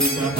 Thank you.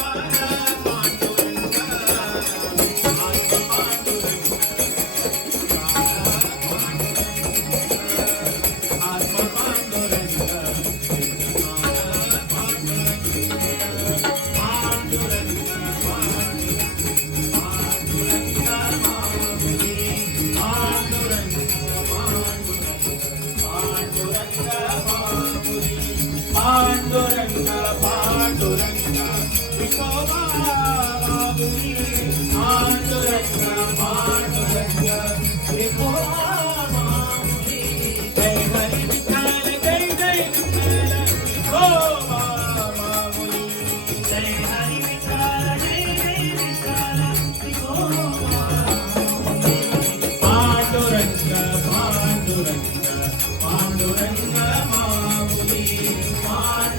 Panduranga Panduranga Mamuni Panda